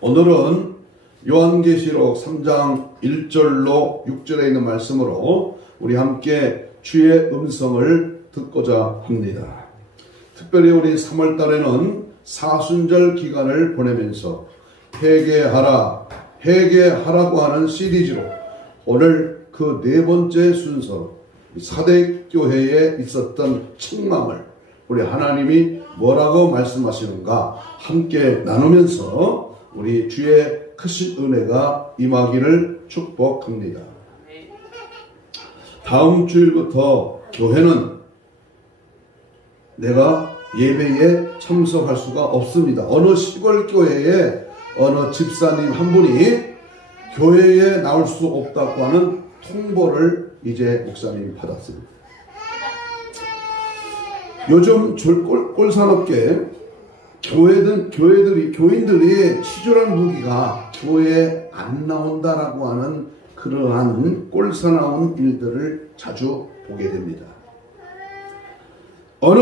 오늘은 요한계시록 3장 1절로 6절에 있는 말씀으로 우리 함께 주의 음성을 듣고자 합니다. 특별히 우리 3월 달에는 사순절 기간을 보내면서 회개하라고 하는 시리즈로 오늘 그 네 번째 순서 사대교회에 있었던 책망을 우리 하나님이 뭐라고 말씀하시는가 함께 나누면서 우리 주의 크신 은혜가 임하기를 축복합니다. 다음 주일부터 교회는 내가 예배에 참석할 수가 없습니다. 어느 시골 교회에 어느 집사님 한 분이 교회에 나올 수 없다고 하는 통보를 이제 목사님이 받았습니다. 요즘 꼴산업계 교인들이 치졸한 무기가 교회에 안 나온다라고 하는 그러한 꼴사나운 일들을 자주 보게 됩니다. 어느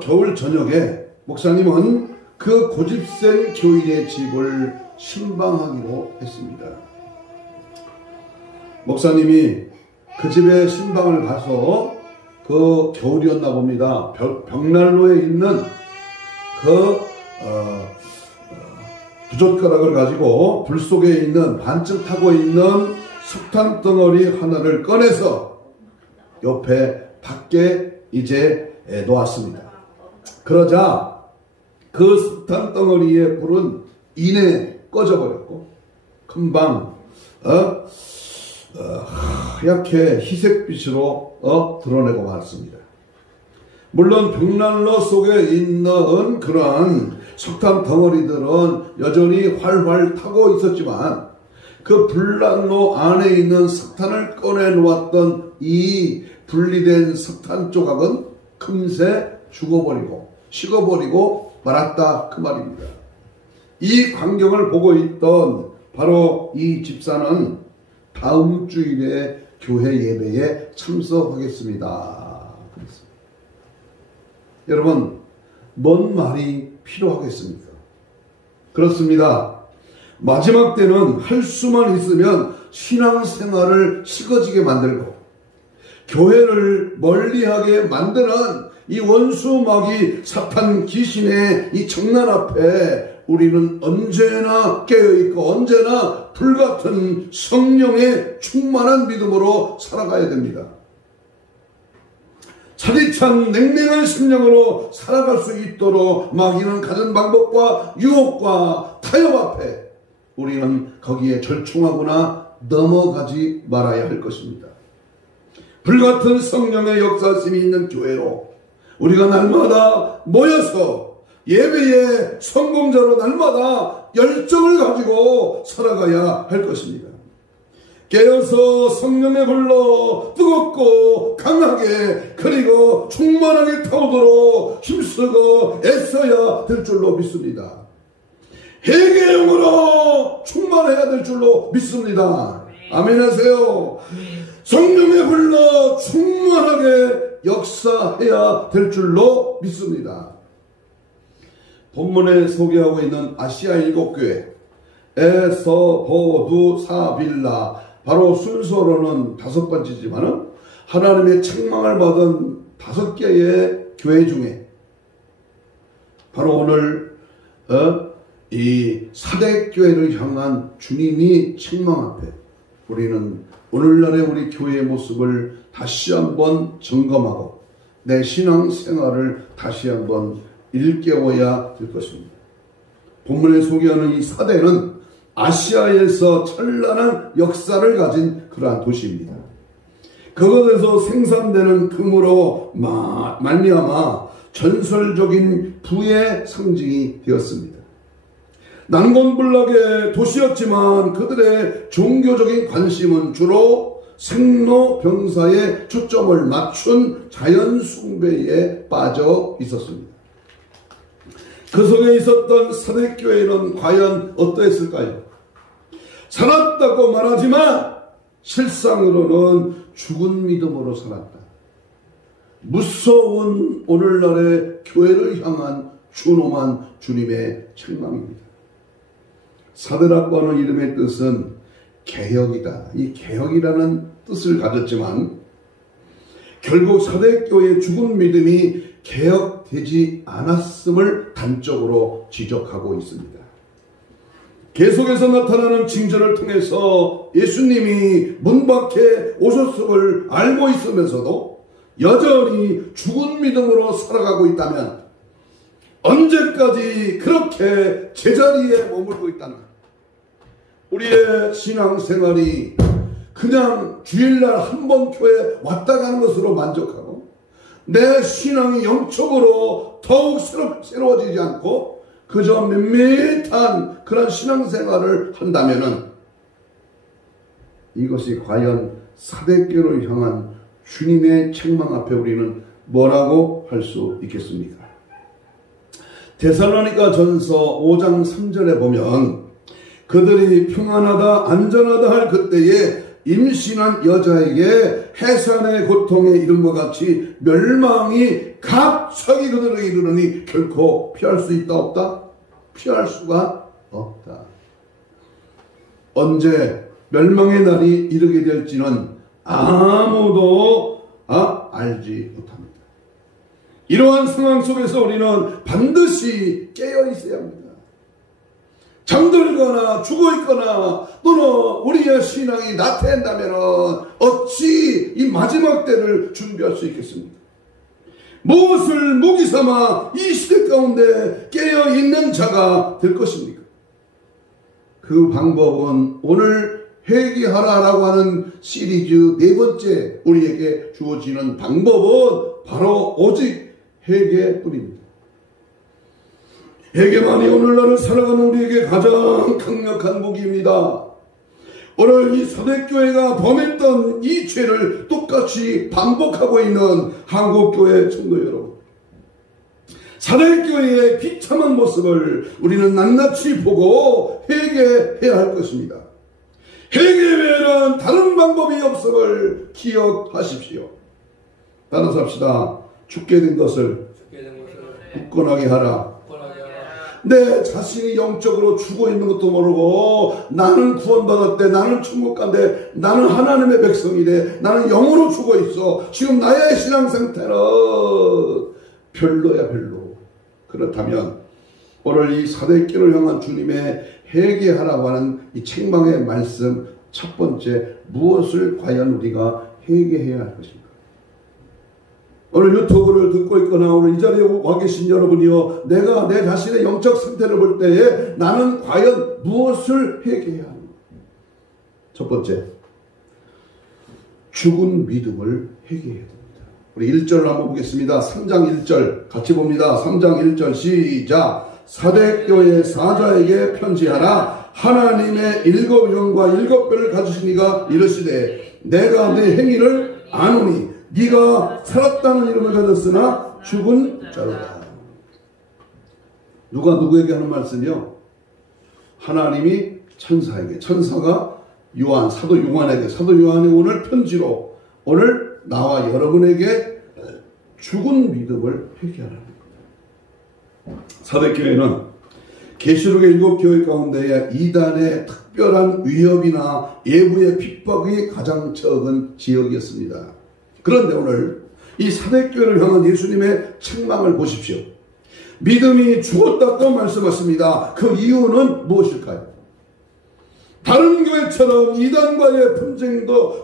겨울 저녁에 목사님은 그 고집센 교인의 집을 신방하기로 했습니다. 목사님이 그 집에 신방을 가서 그 겨울이었나 봅니다. 벽난로에 있는 부젓가락을 가지고 불 속에 있는 반쯤 타고 있는 석탄 덩어리 하나를 꺼내서 옆에 밖에 이제 놓았습니다. 그러자 그 석탄 덩어리의 불은 이내 꺼져버렸고 금방 하얗게 희색빛으로 드러내고 말았습니다. 물론 벽난로 속에 있는 그러한 석탄 덩어리들은 여전히 활활 타고 있었지만 그 불난로 안에 있는 석탄을 꺼내 놓았던 이 분리된 석탄 조각은 금세 죽어버리고 식어버리고 말았다 그 말입니다. 이 광경을 보고 있던 바로 이 집사는 다음 주일에 교회 예배에 참석하겠습니다. 여러분, 뭔 말이 필요하겠습니까? 그렇습니다. 마지막 때는 할 수만 있으면 신앙생활을 식어지게 만들고 교회를 멀리하게 만드는 이 원수마귀 사탄 귀신의 이 장난 앞에 우리는 언제나 깨어있고 언제나 불같은 성령의 충만한 믿음으로 살아가야 됩니다. 차디찬 냉랭한 심령으로 살아갈 수 있도록 마귀는 가진 방법과 유혹과 타협 앞에 우리는 거기에 절충하거나 넘어가지 말아야 할 것입니다. 불같은 성령의 역사심이 있는 교회로 우리가 날마다 모여서 예배의 성공자로 날마다 열정을 가지고 살아가야 할 것입니다. 깨어서 성령의 불로 뜨겁고 강하게 그리고 충만하게 타오도록 힘쓰고 애써야 될 줄로 믿습니다. 회개의 영으로 충만해야 될 줄로 믿습니다. 아멘 하세요. 성령의 불로 충만하게 역사해야 될 줄로 믿습니다. 본문에 소개하고 있는 아시아 7교회 에서 보두 사빌라 바로 순서로는 5번째지만은 하나님의 책망을 받은 5개의 교회 중에 바로 오늘 이 사대교회를 향한 주님이 책망 앞에 우리는 오늘날의 우리 교회의 모습을 다시 한번 점검하고 내 신앙생활을 다시 한번 일깨워야 될 것입니다. 본문에 소개하는 이 사대는 아시아에서 찬란한 역사를 가진 그러한 도시입니다. 그것에서 생산되는 금으로 말미암아 전설적인 부의 상징이 되었습니다. 난공불락의 도시였지만 그들의 종교적인 관심은 주로 생로병사에 초점을 맞춘 자연숭배에 빠져 있었습니다. 그 속에 있었던 사대교회는 과연 어떠했을까요? 살았다고 말하지만 실상으로는 죽은 믿음으로 살았다. 무서운 오늘날의 교회를 향한 준엄한 주님의 책망입니다. 사드락과 하는 이름의 뜻은 개혁이다. 이 개혁이라는 뜻을 가졌지만 결국 사대교회의 죽은 믿음이 개혁되지 않았음을 단적으로 지적하고 있습니다. 계속해서 나타나는 징조를 통해서 예수님이 문 밖에 오셨음을 알고 있으면서도 여전히 죽은 믿음으로 살아가고 있다면 언제까지 그렇게 제자리에 머물고 있다는 우리의 신앙생활이 그냥 주일날 한 번 교회 왔다 가는 것으로 만족하고 내 신앙이 영적으로 더욱 새로워지지 않고 그저 밋밋한 그런 신앙생활을 한다면은 이것이 과연 사대교를 향한 주님의 책망 앞에 우리는 뭐라고 할 수 있겠습니까? 데살로니가 전서 5장 3절에 보면 그들이 평안하다 안전하다 할 그때에 임신한 여자에게 해산의 고통에 이름과 같이 멸망이 갑자기 그들에게 이르르니 결코 피할 수 있다 없다? 피할 수가 없다. 언제 멸망의 날이 이르게 될지는 아무도 알지 못합니다. 이러한 상황 속에서 우리는 반드시 깨어 있어야 합니다. 잠들거나 죽어있거나 또는 우리의 신앙이 나태한다면 어찌 이 마지막 때를 준비할 수 있겠습니까? 무엇을 무기 삼아 이 시대 가운데 깨어있는 자가 될 것입니까? 그 방법은 오늘 회개하라라고 하는 시리즈 네 번째 우리에게 주어지는 방법은 바로 오직 회개뿐입니다. 회개만이 오늘날을 살아가는 우리에게 가장 강력한 무기입니다. 오늘 이 사대교회가 범했던 이 죄를 똑같이 반복하고 있는 한국교회 성도 여러분, 사대교회의 비참한 모습을 우리는 낱낱이 보고 회개해야 할 것입니다. 회개 외에는 다른 방법이 없음을 기억하십시오. 따라서 합시다. 죽게 된 것을 굳건하게 하라. 내 자신이 영적으로 죽어 있는 것도 모르고 나는 구원받았대, 나는 천국 간대, 나는 하나님의 백성이래, 나는 영으로 죽어 있어. 지금 나의 신앙 상태는 별로야 별로. 그렇다면 오늘 이 사대교를 향한 주님의 회개하라고 하는 이 책망의 말씀 첫 번째, 무엇을 과연 우리가 회개해야 할 것인가? 오늘 유튜브를 듣고 있거나 오늘 이 자리에 와 계신 여러분이요, 내가 내 자신의 영적 상태를 볼 때에 나는 과연 무엇을 회개해야 하는가? 첫 번째, 죽은 믿음을 회개해야 됩니다. 우리 1절을 한번 보겠습니다. 3장 1절 같이 봅니다. 3장 1절 시작. 사대교회 사자에게 편지하라. 하나님의 7영과 7뼈를 가지신 이가 이르시되 내가 네 행위를 아노니 네가 살았다는 이름을 가졌으나 죽은 자로다. 누가 누구에게 하는 말씀이요? 하나님이 천사에게, 천사가 요한, 사도 요한에게, 사도 요한이 오늘 편지로 오늘 나와 여러분에게 죽은 믿음을 회개하라는 겁니다. 사대교회는 계시록의 7교회 가운데에 이단의 특별한 위협이나 예부의 핍박이 가장 적은 지역이었습니다. 그런데 오늘 이 사대교회를 향한 예수님의 책망을 보십시오. 믿음이 죽었다고 말씀하십니다. 그 이유는 무엇일까요? 다른 교회처럼 이단과의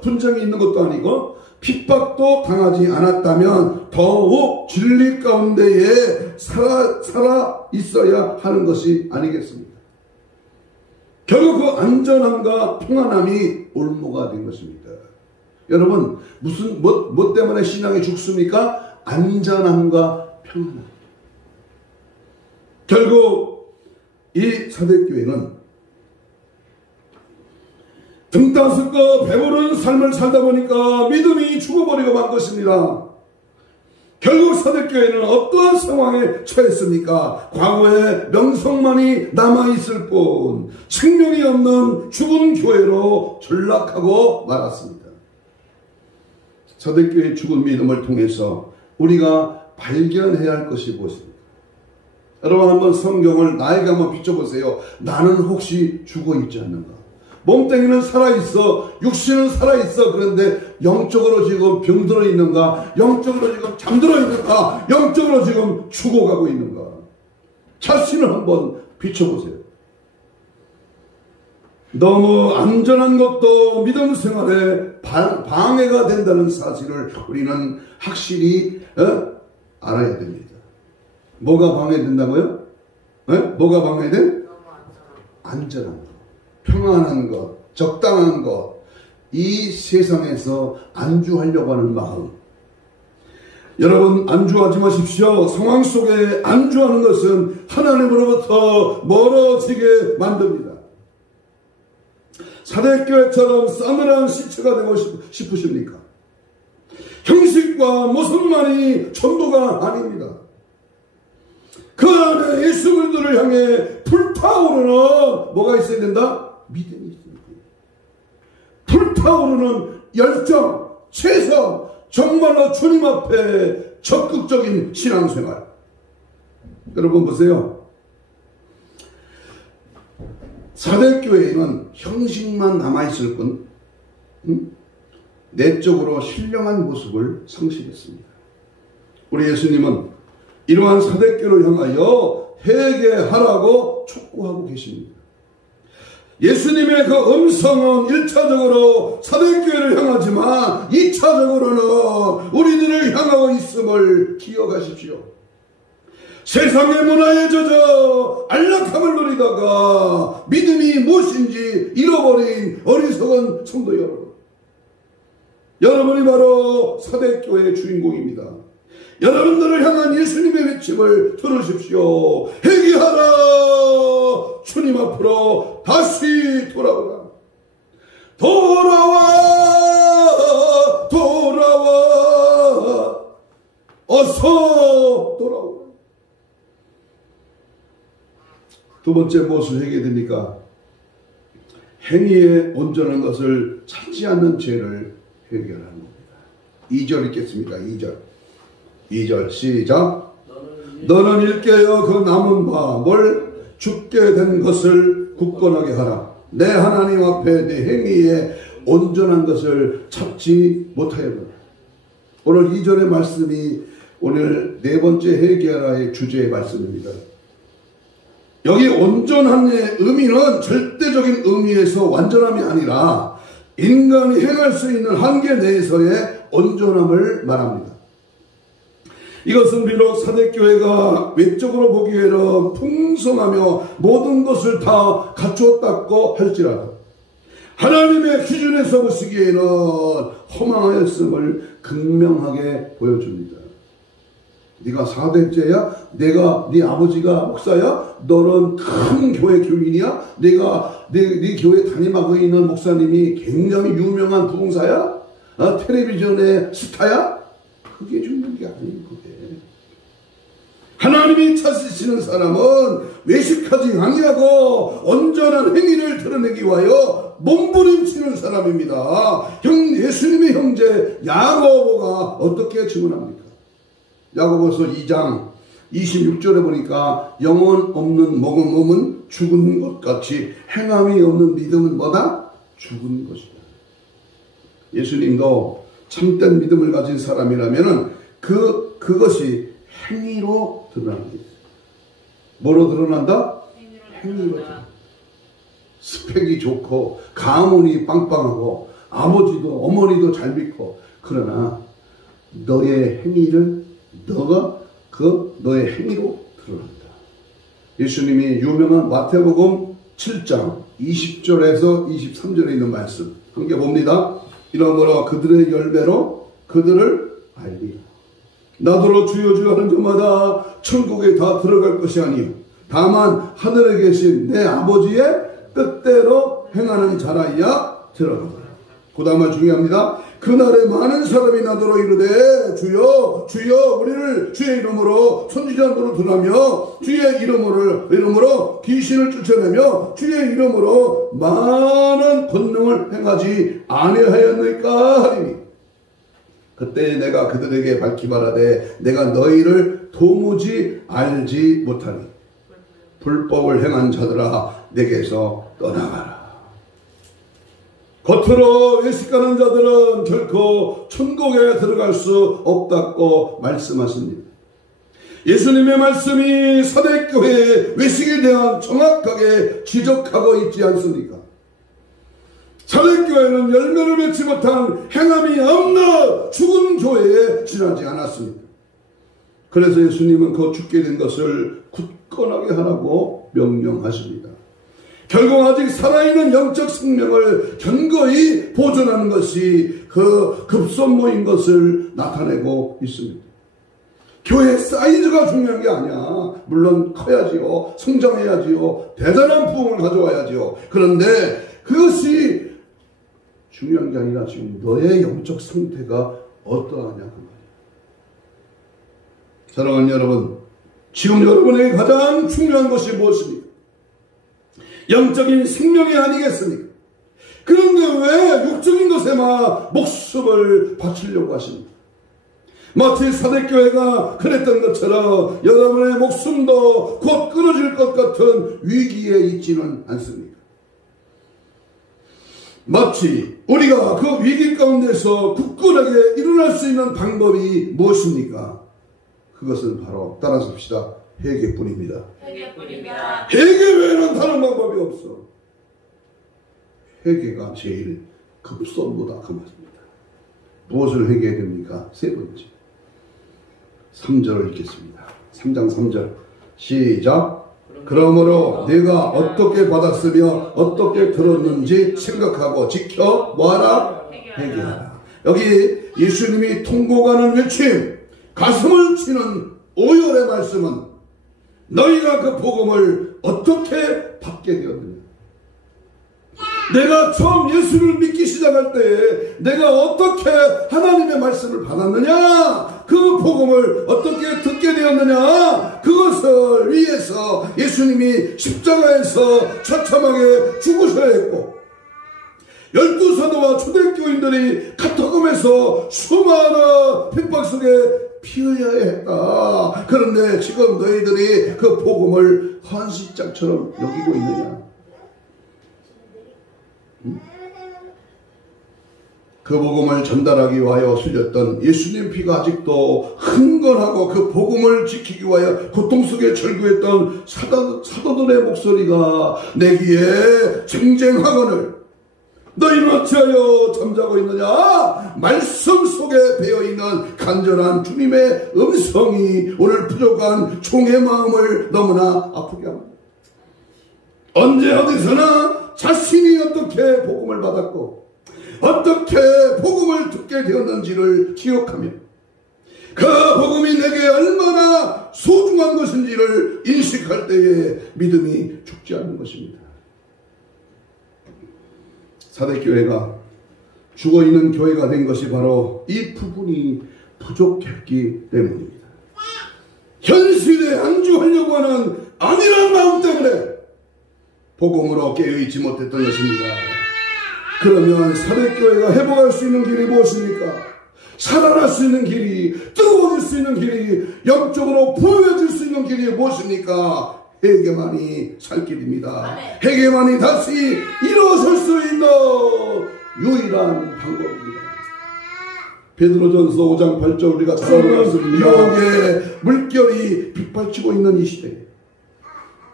분쟁이 있는 것도 아니고 핍박도 당하지 않았다면 더욱 진리 가운데에 살아 있어야 하는 것이 아니겠습니까? 결국 그 안전함과 평안함이 올무가 된 것입니다. 여러분, 뭐 때문에 신앙이 죽습니까? 안전함과 평안함. 결국 이 사대교회는 등 따스고 배부른 삶을 살다 보니까 믿음이 죽어버리고 만 것입니다. 결국 사대교회는 어떠한 상황에 처했습니까? 과거의 명성만이 남아있을 뿐 생명이 없는 죽은 교회로 전락하고 말았습니다. 사대교회의 죽은 믿음을 통해서 우리가 발견해야 할 것이 무엇입니까? 여러분 한번 성경을 나에게 한번 비춰보세요. 나는 혹시 죽어있지 않는가? 몸뚱이는 살아있어, 육신은 살아있어. 그런데 영적으로 지금 병들어 있는가? 영적으로 지금 잠들어 있는가? 영적으로 지금 죽어가고 있는가? 자신을 한번 비춰보세요. 너무 안전한 것도 믿음 생활에 방해가 된다는 사실을 우리는 확실히 알아야 됩니다. 뭐가 방해된다고요? 뭐가 방해돼? 안전한 것, 평안한 것, 적당한 것, 이 세상에서 안주하려고 하는 마음. 여러분 안주하지 마십시오. 상황 속에 안주하는 것은 하나님으로부터 멀어지게 만듭니다. 사대교회처럼 싸늘한 시체가 되고 싶으십니까? 형식과 모습만이 전부가 아닙니다. 그 안에 예수 그리스도를 향해 불타오르는 뭐가 있어야 된다? 믿음이 있어야 돼요. 불타오르는 열정, 최선, 정말로 주님 앞에 적극적인 신앙생활. 여러분 보세요. 사대교회에는 형식만 남아있을 뿐 내적으로 신령한 모습을 상실했습니다. 우리 예수님은 이러한 사대교를 향하여 회개하라고 촉구하고 계십니다. 예수님의 그 음성은 1차적으로 사대교회를 향하지만 2차적으로는 우리들을 향하고 있음을 기억하십시오. 세상의 문화에 젖어 안락함을 누리다가 믿음이 무엇인지 잃어버린 어리석은 성도 여러분, 여러분이 바로 사대교회의 주인공입니다. 여러분들을 향한 예수님의 외침을 들으십시오. 회개하라. 주님 앞으로 다시 돌아오라. 돌아와. 돌아와. 어서 돌아오라. 두 번째 무엇을 회개됩니까? 행위에 온전한 것을 찾지 않는 죄를 회개하는 겁니다. 2절 읽겠습니다. 2절 시작. 너는 일깨어 그 남은 바 뭘 죽게 된 것을 굳건하게 하라. 내 하나님 앞에 내 행위에 온전한 것을 찾지 못하였노라. 오늘 2절의 말씀이 오늘 네 번째 회개하라의 주제의 말씀입니다. 여기 온전함의 의미는 절대적인 의미에서 완전함이 아니라 인간이 행할 수 있는 한계 내에서의 온전함을 말합니다. 이것은 비록 사대교회가 외적으로 보기에는 풍성하며 모든 것을 다 갖추었다고 할지라도 하나님의 기준에서 보시기에는 허망하였음을 극명하게 보여줍니다. 네가 사대죄야? 내가 네 아버지가 목사야? 너는 큰 교회 교인이야? 내가 네 교회 담임하고 있는 목사님이 굉장히 유명한 부흥사야? 텔레비전의 스타야? 그게 중요한 게 아니에요. 그게 하나님이 찾으시는 사람은 외식하지 아니하고 온전한 행위를 드러내기 위하여 몸부림치는 사람입니다. 예수님의 형제 야고보가 어떻게 증언합니까? 야고보서 2장 26절에 보니까 영혼 없는 몸은 죽은 것 같이 행함이 없는 믿음은 뭐다? 죽은 것이다. 예수님도 참된 믿음을 가진 사람이라면은 그것이 행위로 드러납니다. 뭐로 드러난다? 행위로 드러난다. 스펙이 좋고 가문이 빵빵하고 아버지도 어머니도 잘 믿고, 그러나 너의 행위를 너의 행위로 드러난다. 예수님이 유명한 마태복음 7장 20절에서 23절에 있는 말씀 함께 봅니다. 이러므로 그들의 열매로 그들을 알리라. 나더러 주여 주여 하는 자마다 천국에 다 들어갈 것이 아니요 다만 하늘에 계신 내 아버지의 뜻대로 행하는 자라야 들어가더라. 그 다음은 중요합니다. 그날에 많은 사람이 나더러 이르되 주여 주여 우리를 주의 이름으로 선지자들로 드나며 주의 이름으로 귀신을 쫓아내며 주의 이름으로 많은 권능을 행하지 아니하였느니까 하리니 그때 내가 그들에게 밝히 말하되 내가 너희를 도무지 알지 못하니 불법을 행한 자들아 내게서 떠나가라. 겉으로 외식하는 자들은 결코 천국에 들어갈 수 없다고 말씀하십니다. 예수님의 말씀이 사대교회의 외식에 대한 정확하게 지적하고 있지 않습니까? 사대교회는 열매를 맺지 못한 행함이 없는 죽은 교회에 지나지 않았습니다. 그래서 예수님은 그 죽게 된 것을 굳건하게 하라고 명령하십니다. 결국 아직 살아있는 영적 생명을 견고히 보존하는 것이 그 급선무인 것을 나타내고 있습니다. 교회 사이즈가 중요한 게 아니야. 물론 커야지요. 성장해야지요. 대단한 부흥을 가져와야지요. 그런데 그것이 중요한 게 아니라 지금 너의 영적 상태가 어떠하냐 그 말이에요. 사랑하는 여러분, 지금 여러분에게 가장 중요한 것이 무엇입니까? 영적인 생명이 아니겠습니까? 그런데 왜 육적인 것에만 목숨을 바치려고 하십니까? 마치 사대교회가 그랬던 것처럼 여러분의 목숨도 곧 끊어질 것 같은 위기에 있지는 않습니까? 마치 우리가 그 위기 가운데서 굳건하게 일어날 수 있는 방법이 무엇입니까? 그것은 바로 따라섭시다. 회개뿐입니다. 회개뿐입니다. 회개 외에는 다른 방법이 없어. 회개가 제일 급선무다 그 말입니다. 무엇을 회개해야 됩니까? 세 번째 3절을 읽겠습니다. 3장 3절 시작. 그러므로 내가 어떻게 받았으며 어떻게 들었는지 생각하고 지켜 뭐하라? 회개하라. 여기 예수님이 통곡하는 외침, 가슴을 치는 오열의 말씀은 너희가 그 복음을 어떻게 받게 되었느냐. 내가 처음 예수를 믿기 시작할 때 내가 어떻게 하나님의 말씀을 받았느냐, 그 복음을 어떻게 듣게 되었느냐, 그것을 위해서 예수님이 십자가에서 처참하게 죽으셔야 했고 12사도와 초대교인들이 카타콤에서 수많은 핍박 속에 피어야 했다. 그런데 지금 너희들이 그 복음을 헌신장처럼 여기고 있느냐? 그 복음을 전달하기 위하여 흘렸던 예수님 피가 아직도 흥건하고 그 복음을 지키기 위하여 고통 속에 절규했던 사도들의 목소리가 내기에 쟁쟁하거늘 너희는 어찌하여 잠자고 있느냐? 말씀 속에 배어있는 간절한 주님의 음성이 오늘 부족한 종의 마음을 너무나 아프게 합니다. 언제 어디서나 자신이 어떻게 복음을 받았고 어떻게 복음을 듣게 되었는지를 기억하며 그 복음이 내게 얼마나 소중한 것인지를 인식할 때에 믿음이 죽지 않는 것입니다. 사대교회가 죽어있는 교회가 된 것이 바로 이 부분이 부족했기 때문입니다. 현실에 안주하려고 하는 안일한 마음 때문에 복음으로 깨어있지 못했던 것입니다. 그러면 사대교회가 회복할 수 있는 길이 무엇입니까? 살아날 수 있는 길이, 뜨거워질 수 있는 길이, 영적으로 부유해질 수 있는 길이 무엇입니까? 회개만이 살 길입니다. 회개만이 다시 일어설 수 있는 유일한 방법입니다. 베드로전서 5장 8절 우리가 잘 아는 유혹의 물결이 빗발치고 있는 이 시대에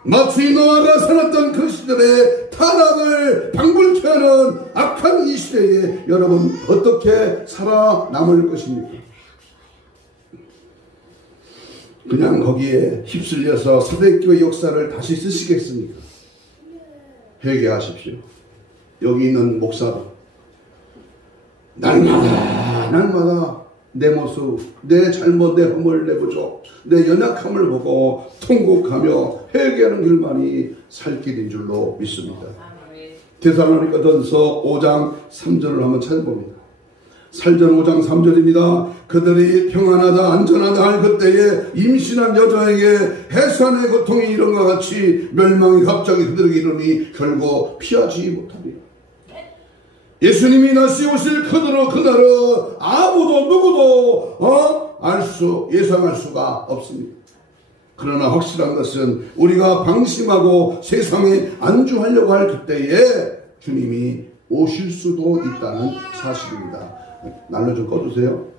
마치 노아가 살았던 그 시절에 타락을 방불케 하는 악한 이 시대에 여러분 어떻게 살아남을 것입니까? 그냥 거기에 휩쓸려서 사대교회 역사를 다시 쓰시겠습니까? 회개하십시오. 여기 있는 목사도 날마다 내 모습, 내 잘못, 내 허물, 내 부족, 내 연약함을 보고 통곡하며 회개하는 길만이 살 길인 줄로 믿습니다. 데살로니가전서 5장 3절을 한번 찾아봅니다. 살전 5장 3절입니다. 그들이 평안하다 안전하다 할 그때에 임신한 여자에게 해산의 고통이 이런과 같이 멸망이 갑자기 그들에게 이르니 결국 피하지 못하리라. 예수님이 다시 오실 그날은 아무도 누구도 예상할 수가 없습니다. 그러나 확실한 것은 우리가 방심하고 세상에 안주하려고 할 그때에 주님이 오실 수도 있다는 사실입니다. 난로 좀 꺼주세요.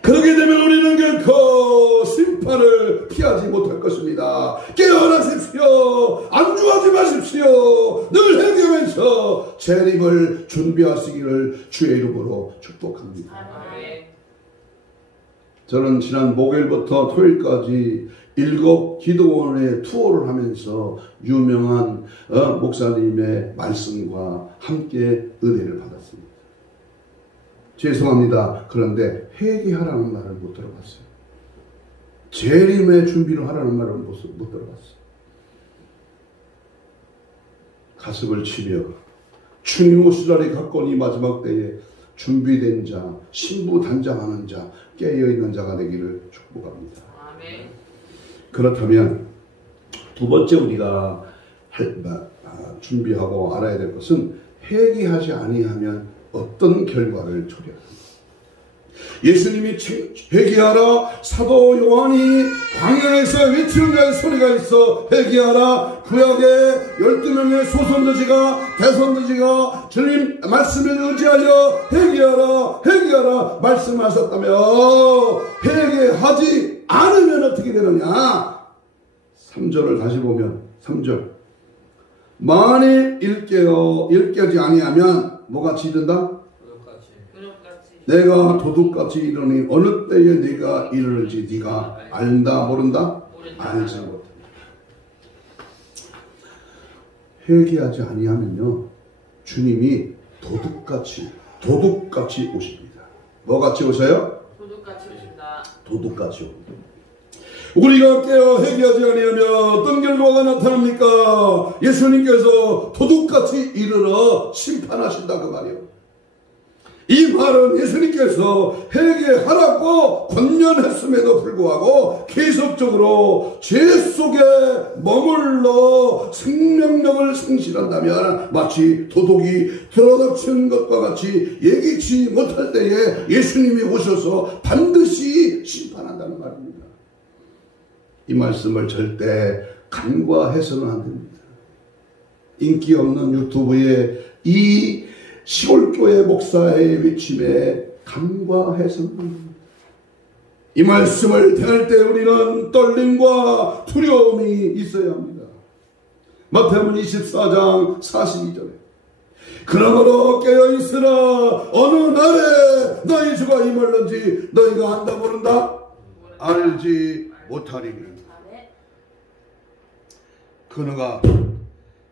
그렇게 되면 우리는 결코 심판을 피하지 못할 것입니다. 깨어나십시오. 안주하지 마십시오. 늘 회개하면서 재림을 준비하시기를 주의 이름으로 축복합니다. 저는 지난 목요일부터 토요일까지 7 기도원의 투어를 하면서 유명한 목사님의 말씀과 함께 은혜를 받았습니다. 죄송합니다. 그런데 회개하라는 말을 못 들어봤어요. 재림의 준비를 하라는 말을 못 들어봤어요. 가슴을 치며 주님 오실 날이 가까우니 마지막 때에 준비된 자, 신부단장하는 자, 깨어있는 자가 되기를 축복합니다. 아멘. 그렇다면 두 번째 우리가 준비하고 알아야 될 것은 회개하지 아니하면 어떤 결과를 초래합니다. 예수님이 회개하라. 사도 요한이 광야에서 외치는 자의 소리가 있어 회개하라. 구약의 12명의 소선지가 대선지가 주님 말씀을 의지하여 회개하라 회개하라 말씀하셨다며 회개하지 않으면 어떻게 되느냐. 3절을 다시 보면 3절 만일 일깨하지 아니하면 뭐같이 이른다? 내가 도둑같이 이르니 어느 때에 네가 이르는지 네가 안다 모른다? 알지 못한다. 회개하지 아니하면요 주님이 도둑같이 오십니다. 뭐같이 오셔요? 도둑같이 오신다. 도둑같이 옵니다. 우리가 깨어 회개하지 아니하면 어떤 결과가 나타납니까? 예수님께서 도둑같이 이르러 심판하신다 그 말이에요. 이 말은 예수님께서 회개하라고 권면했음에도 불구하고 계속적으로 죄 속에 머물러 생명력을 상실한다면 마치 도둑이 들어닥친 것과 같이 예기치 못할 때에 예수님이 오셔서 반드시 심판한다는 말입니다. 이 말씀을 절대 간과해서는 안 됩니다. 인기 없는 유튜브에 이 시골교회 목사의 외침에 간과해서는 이 말씀을 대할 때 우리는 떨림과 두려움이 있어야 합니다. 마태복음 24장 42절에 그러므로 깨어있으라. 어느 날에 너희 주가 임할는지 너희가 안다 모른다? 알지 못하리니 그너가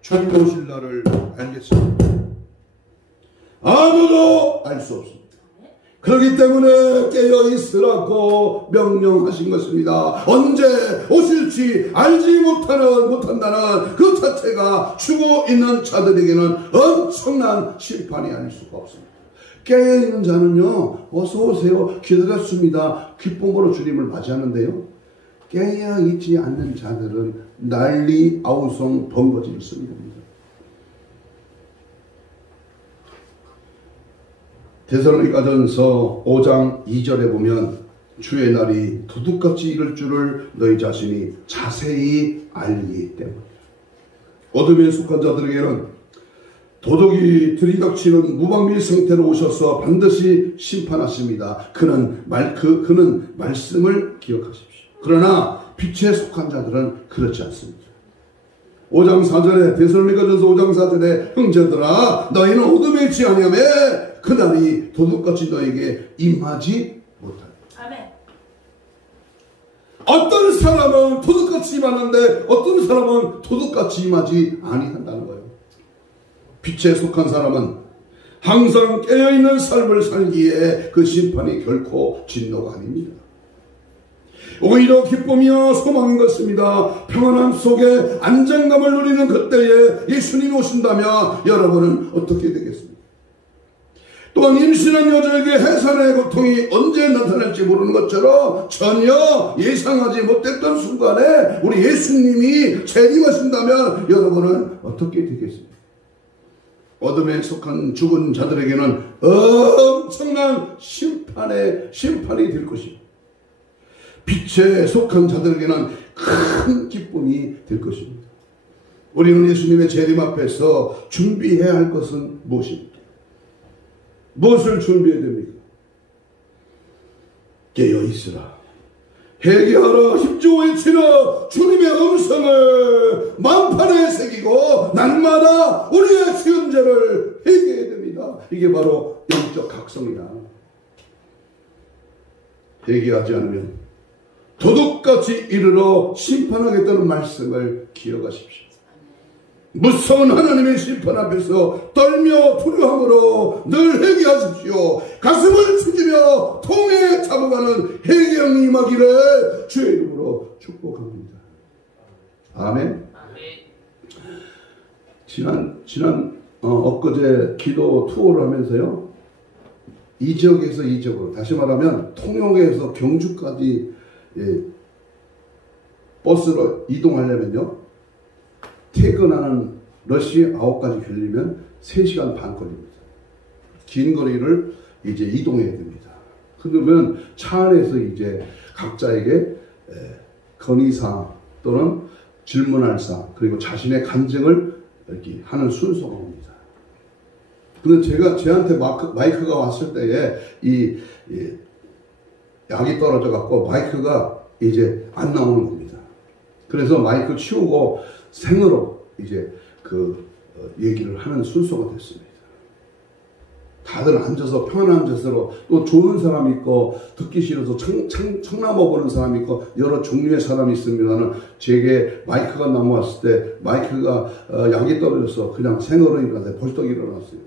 주님 오실 날을 알겠습니다. 아무도 알 수 없습니다. 그렇기 때문에 깨어있으라고 명령하신 것입니다. 언제 오실지 알지 못한다는 그 자체가 죽어 있는 자들에게는 엄청난 심판이 아닐 수가 없습니다. 깨어있는 자는요 어서오세요 기다렸습니다 기쁨으로 주님을 맞이하는데요 깨어있지 않는 자들은 난리 아우성 번거지 있습니다. 데살로니가전서 5장 2절에 보면 주의 날이 도둑같이 이를 줄을 너희 자신이 자세히 알기 때문에 어둠에 속한 자들에게는 도둑이 들이닥치는 무방비 상태로 오셔서 반드시 심판하십니다. 그는 말씀을 기억하십시오. 그러나 빛에 속한 자들은 그렇지 않습니다. 5장 4절에 데살로니가전서 5장 4절에 형제들아 너희는 어둠에 있지 아니하며 그날이 도둑같이 너에게 임하지 못하리라. 아멘. 어떤 사람은 도둑같이 임하는데 어떤 사람은 도둑같이 임하지 아니한다는 거예요. 빛에 속한 사람은 항상 깨어있는 삶을 살기에 그 심판이 결코 진노가 아닙니다. 오히려 기쁨이야 소망인 것입니다. 평안함 속에 안정감을 누리는 그때에 예수님이 오신다면 여러분은 어떻게 되겠습니까? 또한 임신한 여자에게 해산의 고통이 언제 나타날지 모르는 것처럼 전혀 예상하지 못했던 순간에 우리 예수님이 재림하신다면 여러분은 어떻게 되겠습니까? 어둠에 속한 죽은 자들에게는 엄청난 심판이 될 것입니다. 빛에 속한 자들에게는 큰 기쁨이 될 것입니다. 우리는 예수님의 재림 앞에서 준비해야 할 것은 무엇입니까? 무엇을 준비해야 됩니까? 깨어있으라, 회개하라, 힘주어 외치라, 주님의 음성을 만판에 새기고 날마다 우리의 지은 죄를 회개해야 됩니다. 이게 바로 영적 각성이야. 회개하지 않으면 도둑같이 이르러 심판하겠다는 말씀을 기억하십시오. 무서운 하나님의 심판 앞에서 떨며 두려움으로 늘 회개하십시오. 가슴을 찢으며 통에 잡아가는 회개형이 임하기를 주의 이름으로 축복합니다. 아멘. 엊그제 기도 투어를 하면서요, 이 지역에서 이 지역으로, 다시 말하면 통영에서 경주까지 버스로 이동하려면요, 퇴근하는 러시에 9가지 걸리면 3시간 반 걸립니다. 긴 거리를 이제 이동해야 됩니다. 그러면 차 안에서 이제 각자에게 건의사항 또는 질문할 사항, 그리고 자신의 간증을 이렇게 하는 순서가 옵니다. 근데 제한테 마이크가 왔을 때에 약이 떨어져 갖고 마이크가 이제 안 나오는 겁니다. 그래서 마이크 치우고 생으로 이제 얘기를 하는 순서가 됐습니다. 다들 앉아서 편안한 자세로, 또 좋은 사람이 있고 듣기 싫어서 청나무 보는 사람이 있고 여러 종류의 사람이 있습니다는, 제게 마이크가 넘어왔을 때 마이크가 약이 떨어져서 그냥 생으로 일어났어요. 벌떡 일어났어요.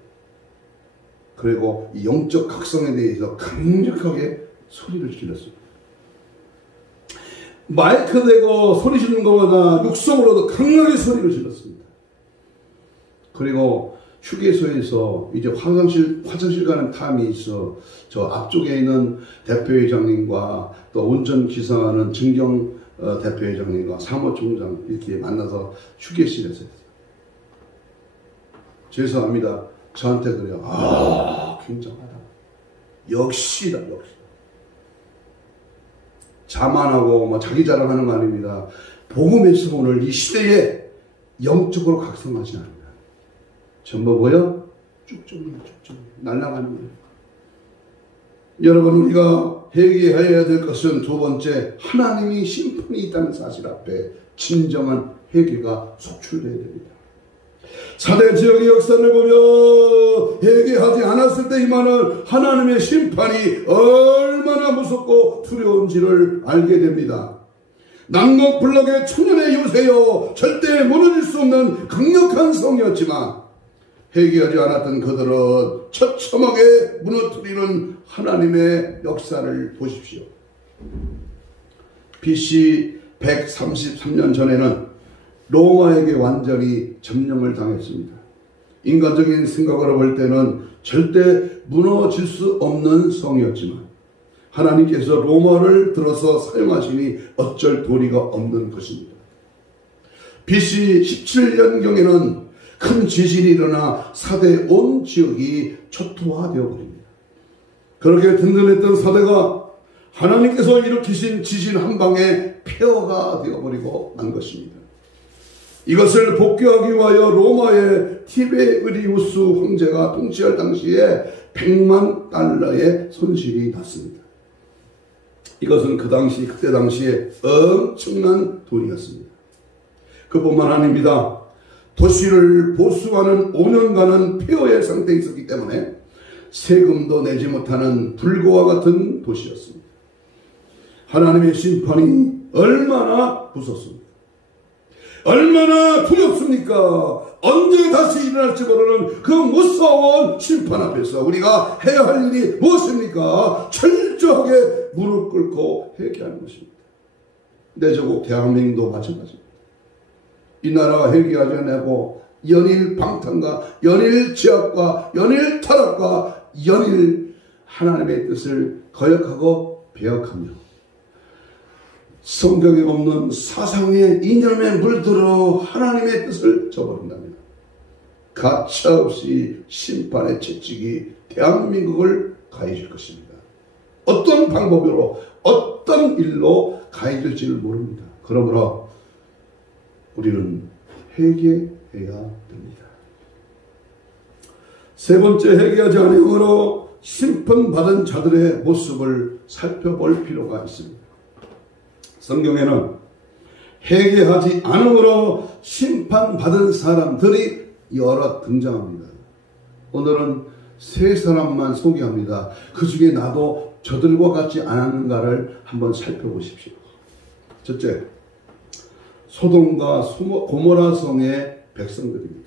그리고 이 영적 각성에 대해서 강력하게 소리를 질렀습니다. 마이크 대고 소리 지르는 것보다 육성으로도 강하게 소리를 질렀습니다. 그리고 휴게소에서 이제 화장실 가는 타임이 있어, 저 앞쪽에 있는 대표회장님과 또 운전기사하는 증경 대표회장님과 사무총장 이렇게 만나서 휴게실에서 했어요. 죄송합니다. 저한테 그래요. 굉장하다. 역시다, 역시. 자만하고 뭐 자기 자랑하는 거 아닙니다. 복음에서 오늘 이 시대에 영적으로 각성하지 않습니다. 전부 뭐요? 쭉쭉 날아가는 거예요. 여러분, 우리가 회개해야 될 것은 두 번째, 하나님이 심판이 있다는 사실 앞에 진정한 회개가 속출돼야 됩니다. 사대 지역의 역사를 보며 회개하지 않았을 때 임하는 하나님의 심판이 얼마나 무섭고 두려운지를 알게 됩니다. 남곡블럭의 천년의 요새요, 절대 무너질 수 없는 강력한 성이었지만 회개하지 않았던 그들은 처참하게 무너뜨리는 하나님의 역사를 보십시오. BC 133년 전에는 로마에게 완전히 점령을 당했습니다. 인간적인 생각으로 볼 때는 절대 무너질 수 없는 성이었지만 하나님께서 로마를 들어서 사용하시니 어쩔 도리가 없는 것입니다. BC 17년경에는 큰 지진이 일어나 사대 온 지역이 초토화되어 버립니다. 그렇게 든든했던 사대가 하나님께서 일으키신 지진 한 방에 폐허가 되어버리고 만 것입니다. 이것을 복귀하기 위하여 로마의 티베리우스 황제가 통치할 당시에 100만 달러의 손실이 났습니다. 이것은 그때 당시에 엄청난 돈이었습니다. 그뿐만 아닙니다. 도시를 보수하는 5년간은 폐허의 상태에 있었기 때문에 세금도 내지 못하는 불고와 같은 도시였습니다. 하나님의 심판이 얼마나 무섭습니까? 얼마나 두렵습니까? 언제 다시 일어날지 모르는 그 무서운 심판 앞에서 우리가 해야 할 일이 무엇입니까? 철저하게 무릎 꿇고 회개하는 것입니다. 내 조국 대한민국도 마찬가지입니다. 이 나라가 회개하지 않고 연일 방탕과 연일 죄악과 연일 타락과 연일 하나님의 뜻을 거역하고 배역하며 성경에 없는 사상의 이념에 물들어 하나님의 뜻을 저버린다면 가차없이 심판의 채찍이 대한민국을 가해질 것입니다. 어떤 방법으로 어떤 일로 가야 될지를 모릅니다. 그러므로 우리는 회개해야 됩니다. 세 번째, 회개하지 않음으로 심판받은 자들의 모습을 살펴볼 필요가 있습니다. 성경에는 회개하지 않음으로 심판받은 사람들이 여러 등장합니다. 오늘은 세 사람만 소개합니다. 그 중에 나도 저들과 같지 않은가를 한번 살펴보십시오. 첫째, 소돔과 고모라 성의 백성들입니다.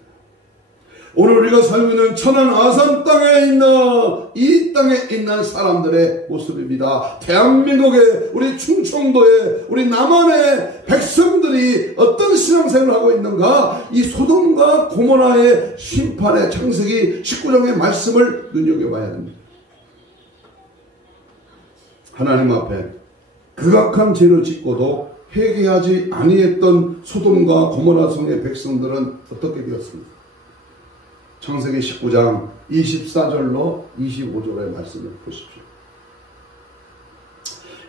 오늘 우리가 살고 있는 천안 아산 땅에 있는 이 땅에 있는 사람들의 모습입니다. 대한민국의 우리 충청도의 우리 남한의 백성들이 어떤 신앙생활을 하고 있는가? 이 소돔과 고모라의 심판의 창세기 19장의 말씀을 눈여겨봐야 됩니다. 하나님 앞에 극악한 죄를 짓고도 회개하지 아니했던 소돔과 고모라 성의 백성들은 어떻게 되었습니까? 창세기 19장 24절로 25절의 말씀을 보십시오.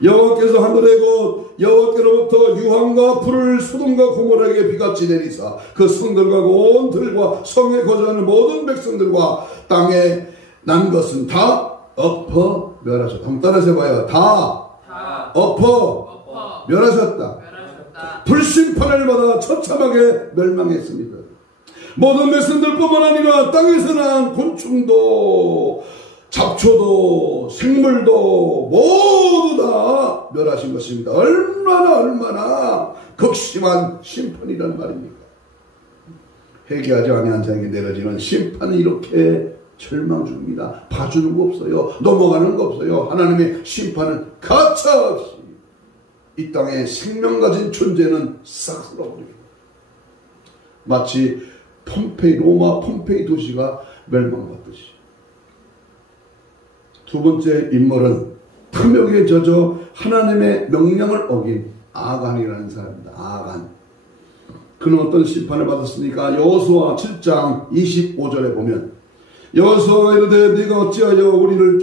여호와께서 하늘의 곧 여호와께로부터 유황과 불을 소돔과 고모라에게 비같이 내리사 그 성들과 온 들과 성에 거주하는 모든 백성들과 땅에 난 것은 다 엎어 멸하셨다. 한번 따라서 해봐요. 다 엎어 멸하셨다. 불심판을 받아 처참하게 멸망했습니다. 모든 백성들뿐만 아니라 땅에서 난 곤충도 잡초도 생물도 모두 다 멸하신 것입니다. 얼마나 극심한 심판이란 말입니까? 회개하지 아니한 자에게 내려지는 심판은 이렇게 절망줍니다. 봐주는 거 없어요. 넘어가는 거 없어요. 하나님의 심판은 가차없이 이 땅에 생명 가진 존재는 싹 쓸어버립니다. 마치 로마 폼페이 도시가 멸망받듯이. 두 번째 인물은 탐욕에 젖어 하나님의 명령을 어긴 아간이라는 사람입니다. 아간. 그는 어떤 심판을 받았습니까? 여호수아 7장 25절에 보면 여호수아가 이르되 네가 어찌하여 우리를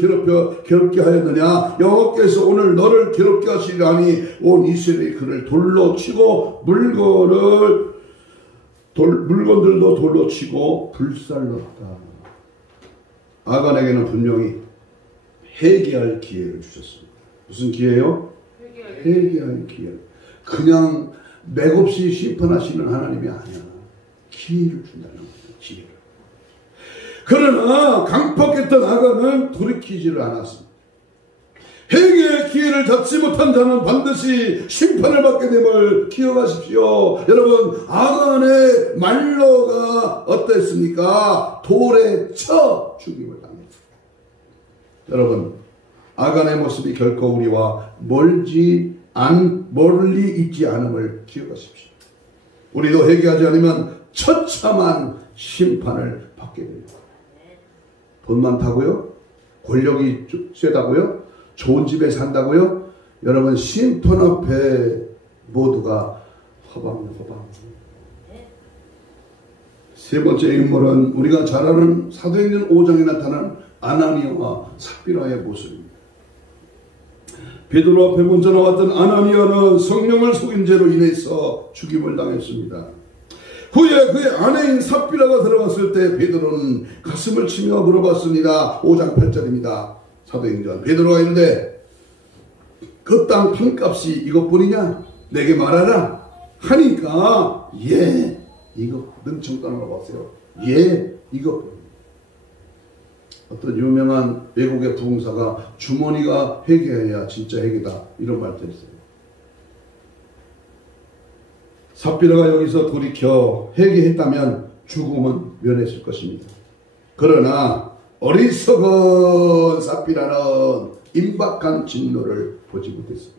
괴롭게 하였느냐? 여호와께서 오늘 너를 괴롭게 하시려니 온 이스라엘이 그를 돌로 치고 물건들도 돌로 치고 불살랐다. 아간에게는 분명히 회개할 기회를 주셨습니다. 무슨 기회요? 회개할 기회. 그냥 맥없이 심판하시는 하나님이 아니야. 기회를 준다는 거예요. 기회를. 그러나 강팍했던 아간은 돌이키지를 않았습니다. 회개의 기회를 잡지 못한 자는 반드시 심판을 받게 됨을 기억하십시오. 여러분, 아간의 말로가 어땠습니까? 돌에 쳐 죽임을 당했습니다. 여러분, 아간의 모습이 결코 우리와 멀리 있지 않음을 기억하십시오. 우리도 회개하지 않으면 처참한 심판을 받게 됩니다. 돈 많다고요? 권력이 세다고요? 좋은 집에 산다고요? 여러분, 심판 앞에 모두가 허방. 세 번째 인물은 우리가 잘 아는 사도행전 5장에 나타난 아나니아와 삽비라의 모습입니다. 베드로 앞에 먼저 나왔던 아나니아는 성령을 속인 죄로 인해서 죽임을 당했습니다. 후에 그의 아내인 삽비라가 들어갔을 때 베드로는 가슴을 치며 물어봤습니다. 5장 8절입니다. 사도행전. 베드로가 이르되 그 땅 판값이 이것뿐이냐? 내게 말하라 하니까 예, 이거 능청 따라가 봤어요. 예, 이것뿐. 어떤 유명한 외국의 부흥사가 주머니가 회개해야 진짜 회개다 이런 말도 했어요. 삽비라가 여기서 돌이켜 회개했다면 죽음은 면했을 것입니다. 그러나 어리석은 삽비라는 임박한 진노를 보지 못했습니다.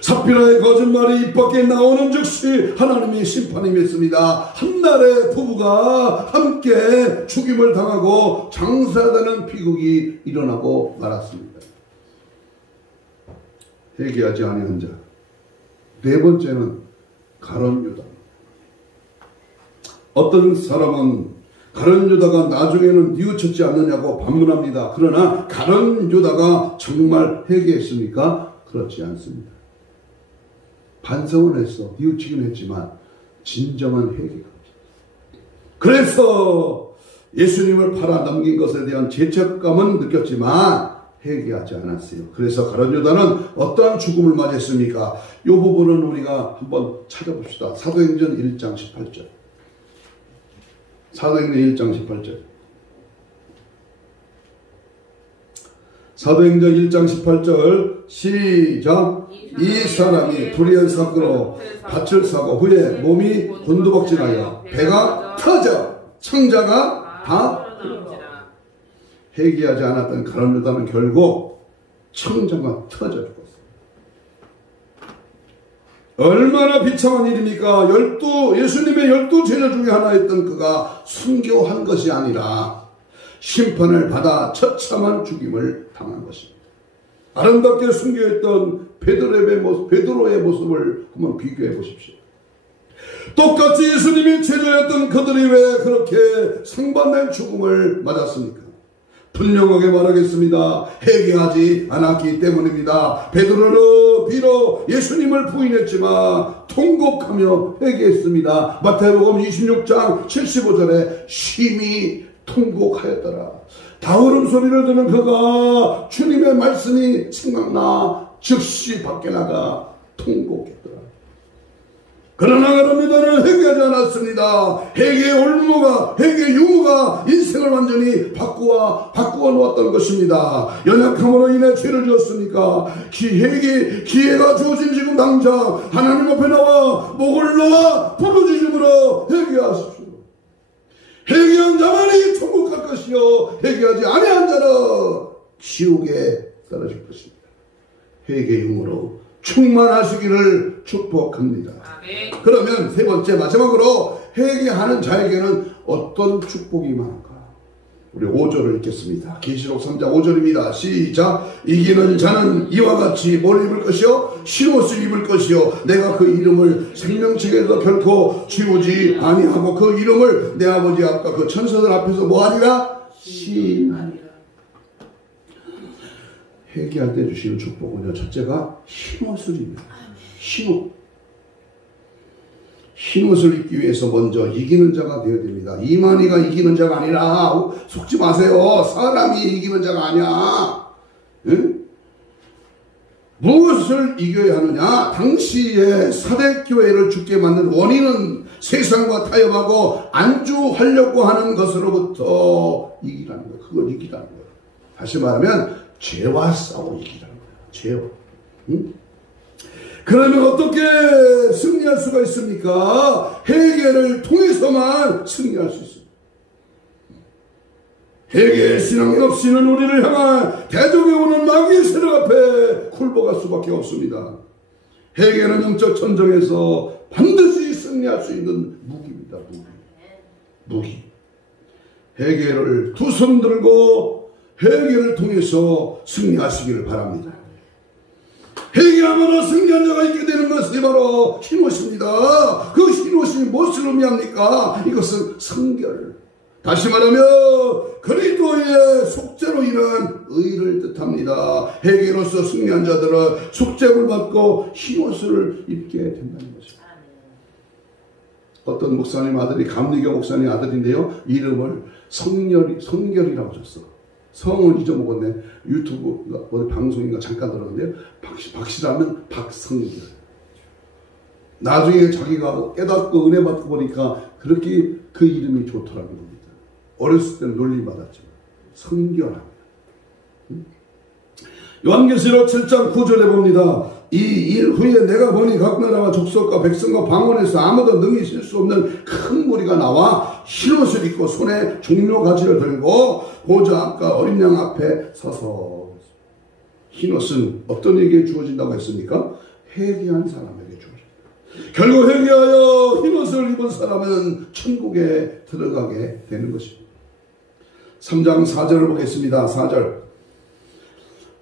삽비라의 거짓말이 입 밖에 나오는 즉시 하나님의 심판이 맺습니다. 한날에 부부가 함께 죽임을 당하고 장사되는 비극이 일어나고 말았습니다. 회개하지 아니한 자. 네 번째는 가룟 유다. 어떤 사람은 가룟 유다가 나중에는 뉘우쳤지 않느냐고 반문합니다. 그러나 가룟 유다가 정말 회개했습니까? 그렇지 않습니다. 반성은 했어. 뉘우치긴 했지만 진정한 회개가 없어. 그래서 예수님을 팔아 넘긴 것에 대한 죄책감은 느꼈지만 회개하지 않았어요. 그래서 가룟 유다는 어떠한 죽음을 맞이했습니까? 이 부분은 우리가 한번 찾아봅시다. 사도행전 1장 18절. 사도행전 1장 18절. 사도행전 1장 18절 시작. 이 사람이 불의한 사건으로 밭을 사고 후에 몸이 곤두박질하여 배가 터져 청자가 다 회개하지 않았던 가룟 유다는 결국 청자가 터져 죽었어요. 얼마나 비참한 일입니까? 예수님의 12제자 중에 하나였던 그가 순교한 것이 아니라 심판을 받아 처참한 죽임을 당한 것입니다. 아름답게 순교했던 베드로의 모습을 한번 비교해 보십시오. 똑같이 예수님이 제자였던 그들이 왜 그렇게 상반된 죽음을 맞았습니까? 분명하게 말하겠습니다. 회개하지 않았기 때문입니다. 베드로는 비록 예수님을 부인했지만 통곡하며 회개했습니다. 마태복음 26장 75절에 심히 통곡하였더라. 다울음 소리를 듣는 그가 주님의 말씀이 생각나 즉시 밖에 나가 통곡했더라. 그러나 그럽니다는 회개하지 않았습니다. 회개의 올무가, 회개의 유무가 인생을 완전히 바꾸어 놓았던 것입니다. 연약함으로 인해 죄를 지었으니까 기회가 주어진 지금 당장 하나님 앞에 나와 목을 놓아 부르짖음으로 회개하십시오. 회개한 자만이 천국 갈 것이요 회개하지 아니한 자는 지옥에 떨어질 것입니다. 회개의 유무로 충만하시기를 축복합니다. 아멘. 그러면 세 번째 마지막으로 회개하는 자에게는 어떤 축복이 많은가? 우리 5절을 읽겠습니다. 계시록 3장 5절입니다. 시작. 이기는 자는 이와 같이 뭘 입을 것이요? 흰옷을 입을 것이요 내가 그 이름을 생명책에서 결코 지우지 아니하고 그 이름을 내 아버지 앞과 그 천사들 앞에서 뭐하리라? 시인하리라. 회개할 때 주시는 축복은요, 첫째가 흰옷을 입니다. 흰옷을 입기 위해서 먼저 이기는 자가 되어야 됩니다. 이만희가 이기는 자가 아니라 속지 마세요. 사람이 이기는 자가 아니야. 응? 무엇을 이겨야 하느냐? 당시에 사대교회를 죽게 만든 원인은 세상과 타협하고 안주하려고 하는 것으로부터 이기라는 거예요. 그걸 이기라는 거예요. 다시 말하면 죄와 싸워 이기라는 거예요. 죄와. 응? 그러면 어떻게 승리할 수가 있습니까? 회개를 통해서만 승리할 수 있습니다. 회개의 신앙이 없이는 우리를 향한 대적에 오는 마귀의 세력 앞에 굴복할 수밖에 없습니다. 회개는 영적 전쟁에서 반드시 승리할 수 있는 무기입니다. 무기. 회개를 두 손 들고 회개를 통해서 승리하시기를 바랍니다. 회개하면 승리한 자가 있게 되는 것이 바로 흰옷입니다. 그 흰옷이 무엇을 의미합니까? 이것은 성결. 다시 말하면 그리스도의 속죄로 인한 의를 뜻합니다. 회개로서 승리한 자들은 속죄를 받고 흰옷을 입게 된다는 것입니다. 어떤 목사님 아들이 감리교 목사님 아들인데요. 이름을 성결이라고 줬어. 성을 잊어먹었네. 유튜브 어디 방송인가 잠깐 들었는데요. 박씨라면 박성결. 나중에 자기가 깨닫고 은혜 받고 보니까 그렇게 그 이름이 좋더라는 겁니다. 어렸을 때는 놀림받았죠. 성결함. 요한계시록 7장 9절에 봅니다. 이 일 후에 내가 보니 각 나라와 족속과 백성과 방언에서 아무도 능히 쉴 수 없는 큰 무리가 나와 흰옷을 입고 손에 종려가지를 들고 보좌 앞과 어린 양 앞에 서서. 흰옷은 어떤 에게 주어진다고 했습니까? 회개한 사람에게 주어진다. 결국 회개하여 흰옷을 입은 사람은 천국에 들어가게 되는 것입니다. 3장 4절을 보겠습니다. 4절.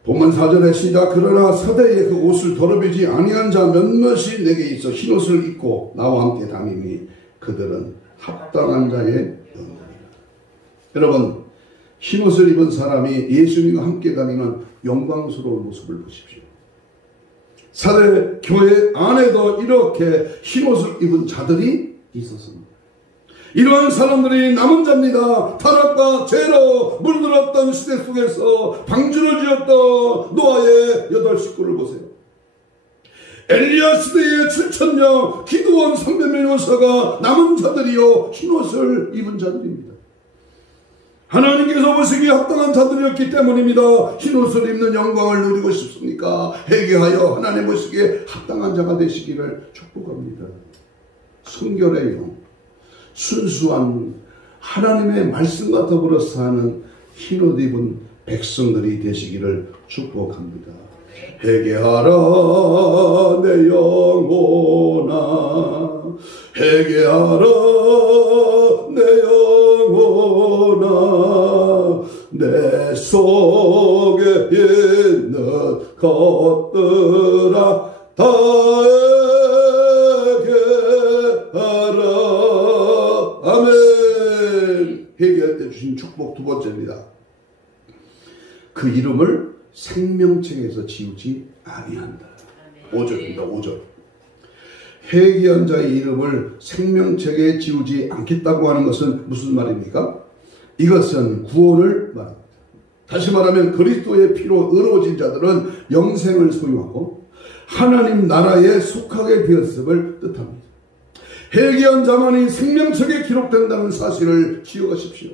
본문 4절에 시작. 그러나 서대에 그 옷을 더럽히지 아니한 자 몇몇이 내게 있어 흰옷을 입고 나와 함께 다니니 그들은 합당한 자의 영광이라. 여러분, 흰옷을 입은 사람이 예수님과 함께 다니는 영광스러운 모습을 보십시오. 사대 교회 안에도 이렇게 흰옷을 입은 자들이 있었습니다. 이러한 사람들이 남은 자입니다. 타락과 죄로 물들었던 시대 속에서 방주를 지었던 노아의 8 식구를 보세요. 엘리야 시대의 7,000명 기드온 300명 요사가 남은 자들이요 흰옷을 입은 자들입니다. 하나님께서 보시기에 합당한 자들이었기 때문입니다. 흰옷을 입는 영광을 누리고 싶습니까? 회개하여 하나님 보시기에 합당한 자가 되시기를 축복합니다. 순결의 영, 순수한 하나님의 말씀과 더불어 사는 흰옷 입은 백성들이 되시기를 축복합니다. 회개하라 내 영혼아, 회개하라 내 영혼아, 내 속에 있는 것들아 다 회개하라. 아멘. 회개할 때 주신 축복 두 번째입니다. 그 이름을 생명책에서 지우지 아니한다. 5절입니다. 5절. 회개한 자의 이름을 생명책에 지우지 않겠다고 하는 것은 무슨 말입니까? 이것은 구원을 말합니다. 다시 말하면 그리스도의 피로 의로워진 자들은 영생을 소유하고 하나님 나라에 속하게 되었음을 뜻합니다. 회개한 자만이 생명책에 기록된다는 사실을 기억하십시오.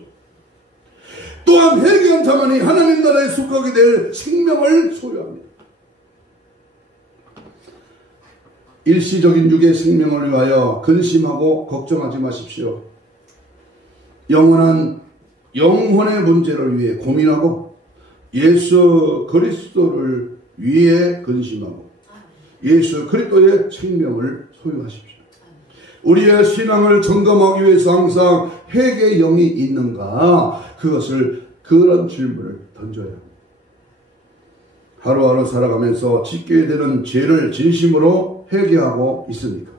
또한 회개한 자만이 하나님 나라에 속하게 될 생명을 소유합니다. 일시적인 육의 생명을 위하여 근심하고 걱정하지 마십시오. 영원한 영혼의 문제를 위해 고민하고 예수 그리스도를 위해 근심하고 예수 그리스도의 생명을 소유하십시오. 우리의 신앙을 점검하기 위해서 항상 회개의 영이 있는가? 그런 질문을 던져야 합니다. 하루하루 살아가면서 짓게 되는 죄를 진심으로 회개하고 있습니까?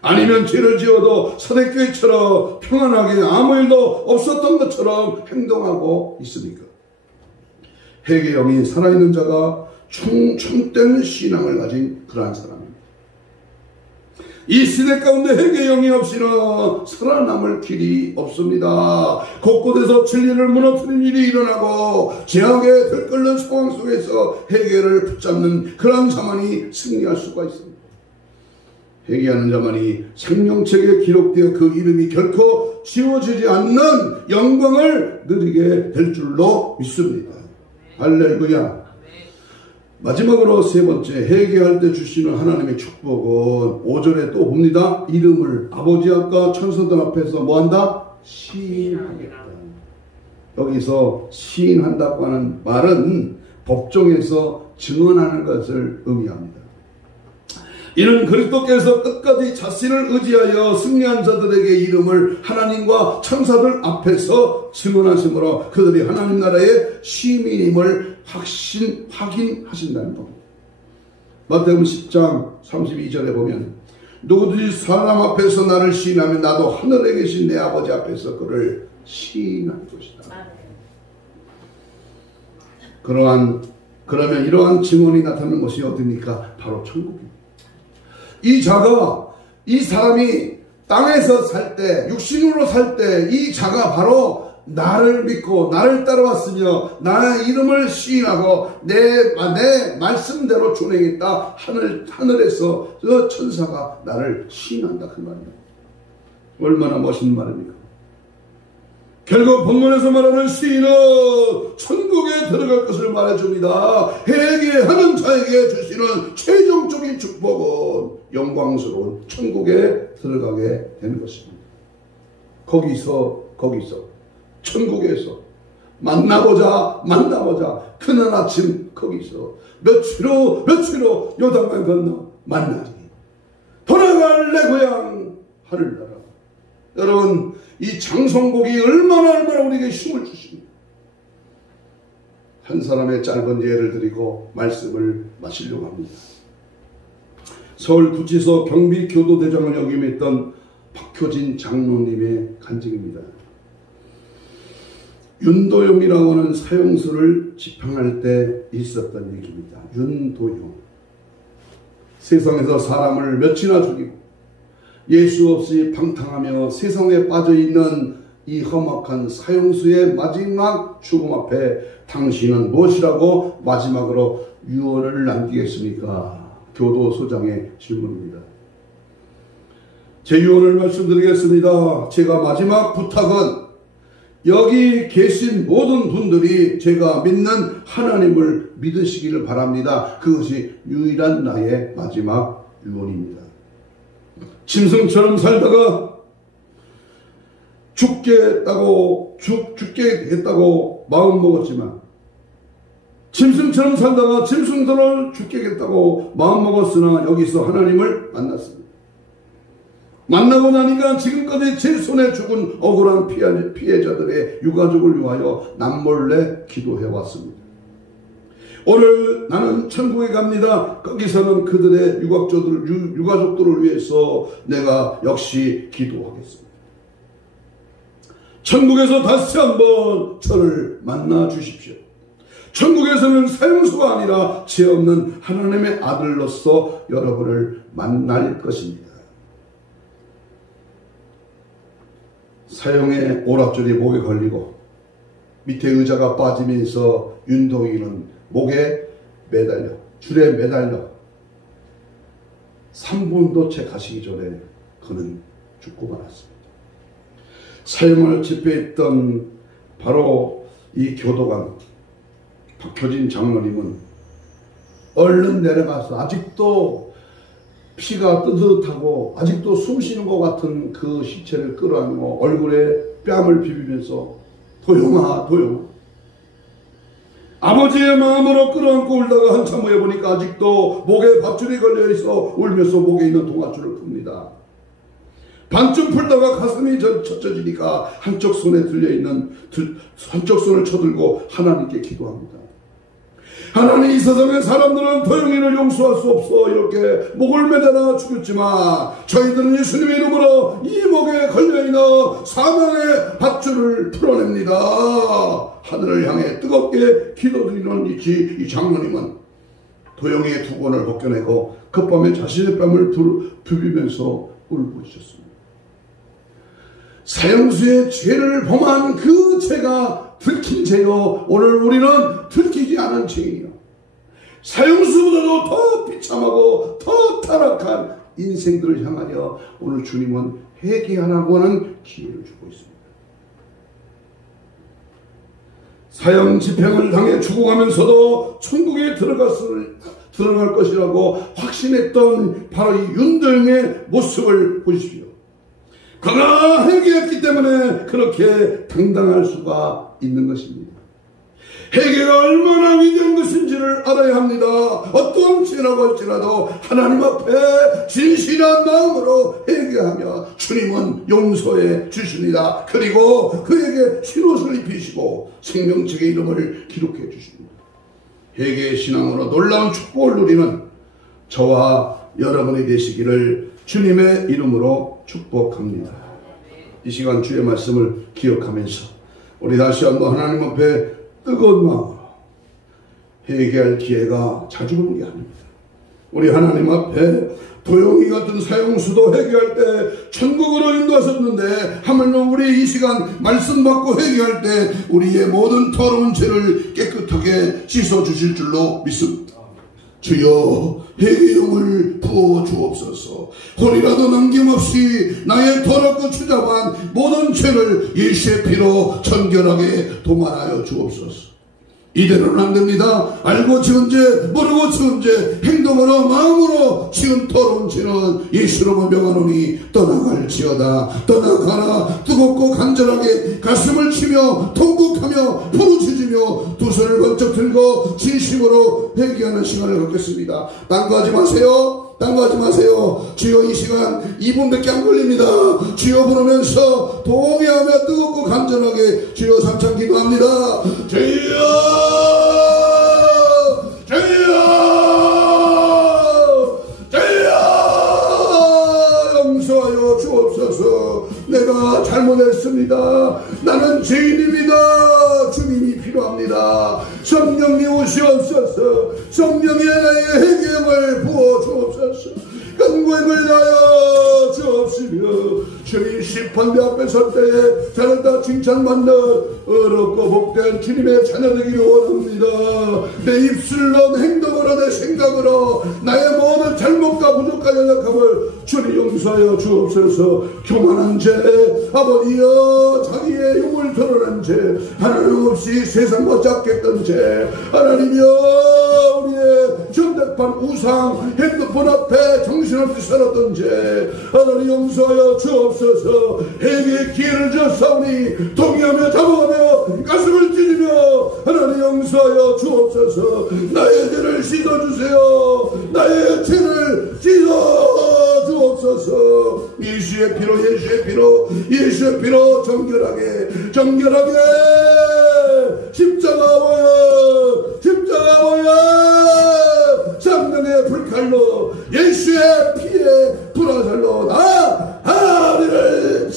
아니면 죄를 지어도 사대교회처럼 평안하게 아무 일도 없었던 것처럼 행동하고 있습니까? 회개의 영이 살아있는 자가 충성된 신앙을 가진 그러한 사람입니다. 이 시대 가운데 회개의 영이 없이는 살아남을 길이 없습니다. 곳곳에서 진리를 무너뜨리는 일이 일어나고 죄악에 들끓는 상황 속에서 회개를 붙잡는 그런 자만이 승리할 수가 있습니다. 회개하는 자만이 생명책에 기록되어 그 이름이 결코 지워지지 않는 영광을 누리게 될 줄로 믿습니다. 할렐루야. 마지막으로 세 번째, 회개할 때 주시는 하나님의 축복은 5절에 또 봅니다. 이름을 아버지 앞과 천사들 앞에서 뭐한다? 시인하겠다. 여기서 시인한다고 하는 말은 법정에서 증언하는 것을 의미합니다. 이는 그리스도께서 끝까지 자신을 의지하여 승리한 자들에게 이름을 하나님과 천사들 앞에서 증언하심으로 그들이 하나님 나라의 시민임을 확인하신다는 겁니다. 마태복음 10장 32절에 보면 누구든지 사람 앞에서 나를 시인하면 나도 하늘에 계신 내 아버지 앞에서 그를 시인할 것이다. 그러면 이러한 증언이 나타나는 것이 어디입니까? 바로 천국입니다. 이 사람이 땅에서 살 때, 육신으로 살 때 이 자가 바로 나를 믿고 나를 따라왔으며 나의 이름을 시인하고 내 말씀대로 준행했다. 하늘에서 저 천사가 나를 시인한다. 그 말이에요. 얼마나 멋있는 말입니까? 결국 본문에서 말하는 시인은 천국에 들어갈 것을 말해줍니다. 회개하는 자에게 주시는 최종적인 축복은 영광스러운 천국에 들어가게 되는 것입니다. 거기서 천국에서 만나보자 그날 아침 거기서 며칠 후 요단강 건너 만나니 돌아갈 내 고향 하늘나라. 여러분, 이 장성곡이 얼마나 우리에게 힘을 주십니까? 한 사람의 짧은 예를 드리고 말씀을 마치려고 합니다. 서울 구치소 경비교도대장을 역임했던 박효진 장로님의 간증입니다. 윤도용이라고 하는 사형수를 집행할 때 있었던 얘기입니다. 윤도용. 세상에서 사람을 몇이나 죽이고 예수 없이 방탕하며 세상에 빠져있는 이 험악한 사형수의 마지막 죽음 앞에 당신은 무엇이라고 마지막으로 유언을 남기겠습니까? 교도소장의 질문입니다. 제 유언을 말씀드리겠습니다. 제가 마지막 부탁은 여기 계신 모든 분들이 제가 믿는 하나님을 믿으시기를 바랍니다. 그것이 유일한 나의 마지막 유언입니다. 짐승처럼 살다가 죽겠다고 마음 먹었지만, 짐승처럼 살다가 짐승들을 죽겠다고 마음 먹었으나 여기서 하나님을 만났습니다. 만나고 나니까 지금까지 제 손에 죽은 억울한 피해자들의 유가족을 위하여 남몰래 기도해왔습니다. 오늘 나는 천국에 갑니다. 거기서는 그들의 유가족들을 위해서 내가 역시 기도하겠습니다. 천국에서 다시 한번 저를 만나 주십시오. 천국에서는 사형수가 아니라 죄 없는 하나님의 아들로서 여러분을 만날 것입니다. 사형의 오락줄이 목에 걸리고 밑에 의자가 빠지면서 윤동이는 목에 매달려, 줄에 매달려 3분도 채 가시기 전에 그는 죽고 말았습니다. 사형을 집행했던 바로 이 교도관 박효진 장로님은 얼른 내려가서 아직도 피가 뜨뜻하고 아직도 숨쉬는 것 같은 그 시체를 끌어안고 얼굴에 뺨을 비비면서 도영아 도영아, 아버지의 마음으로 끌어안고 울다가 한참 후에 보니까 아직도 목에 밧줄이 걸려있어 울면서 목에 있는 동아줄을 풉니다. 반쯤 풀다가 가슴이 젖혀지니까 한쪽 손에 한쪽 손을 쳐들고 하나님께 기도합니다. 하나님, 이 세상의 사람들은 도영이를 용서할 수 없어 이렇게 목을 매달아 죽였지만 저희들은 예수님의 이름으로 이 목에 걸려있는 사망의 밧줄을 풀어냅니다. 하늘을 향해 뜨겁게 기도드리는 이 장로님은 도영이의 두 권을 벗겨내고 급밤에 자신의 뺨을 비비면서 울부짖었습니다. 사형수의 죄를 범한 그 죄가 들킨 죄요, 오늘 우리는 들키지 않은 죄이요, 사형수보다도 더 비참하고 더 타락한 인생들을 향하여 오늘 주님은 회개하라고 하는 기회를 주고 있습니다. 사형 집행을 당해 죽어가면서도 천국에 들어갈 것이라고 확신했던 바로 이 윤도영의 모습을 보십시오. 그가 회개했기 때문에 그렇게 당당할 수가 있는 것입니다. 회개가 얼마나 위대한 것인지를 알아야 합니다. 어떤 죄라고 할지라도 하나님 앞에 진실한 마음으로 회개하며 주님은 용서해 주십니다. 그리고 그에게 흰옷을 입히시고 생명책의 이름을 기록해 주십니다. 회개의 신앙으로 놀라운 축복을 누리는 저와 여러분이 되시기를 주님의 이름으로 축복합니다. 이 시간 주의 말씀을 기억하면서 우리 다시 한번 하나님 앞에 뜨거운 마음으로 회개할 기회가 자주 오는 게 아닙니다. 우리 하나님 앞에 도영이 같은 사형수도 회개할 때 천국으로 인도하셨는데 하물며 우리 이 시간 말씀 받고 회개할 때 우리의 모든 더러운 죄를 깨끗하게 씻어주실 줄로 믿습니다. 주여, 회개용을 부어 주옵소서. 혼이라도 남김없이 나의 더럽고 추잡한 모든 죄를 예수의 피로 정결하게 도말하여 주옵소서. 이대로는 안 됩니다. 알고 지은 죄, 모르고 지은 죄, 행동으로 마음으로 지은 더러운 죄는 예수로 명하노니 떠나갈지어다. 떠나가라. 뜨겁고 간절하게 가슴을 치며 통곡하며 부르짖으며 두 손을 번쩍 들고 진심으로 회개하는 시간을 갖겠습니다. 딴 거 하지 마세요. 딴 거 하지 마세요. 주여, 이 시간 2분밖에 안 걸립니다. 주여 부르면서 동의하며 뜨겁고 간절하게 주여 삼창 기도합니다. 주여, 주여, 주여, 용서하여 주옵소서. 내 내가 잘못했습니다. 나는 죄인입니다. 주님이 필요합니다. 성령님 오시옵소서. 성령의 나의 회개형을 부어주옵소서. 간구함을 다하여 주옵시며 주님 심판대 앞에 설 때에 잘한다 칭찬받는 어렵고 복된 주님의 자녀 되기를 원합니다. 내 입술로, 내 행동으로, 내 생각으로 나의 모든 잘못과 부족과 연약함을 주님 용서하여 주옵소서. 교만한 죄, 아버지여 자기의 용을 드러낸 죄, 하나님 없이 세상과 짝겠던 죄, 하나님이여 우리의 전대판 우상, 핸드폰 앞에 정신없이 살았던 죄, 하나님 용서하여 주옵소서. 회개의 기회를 주사오니 동의하며 잡아가며 가슴을 찢으며 하나님 용서하여 주옵소서. 나의 죄를 씻어주세요. 나의 죄를 씻어주옵소서. 예수의 피로, 예수의 피로, 예수의 피로 정결하게 정결하게 십자가 모여, 십자가 모여, 성령의 불칼로, 예수의 피에 불화살로 하나님을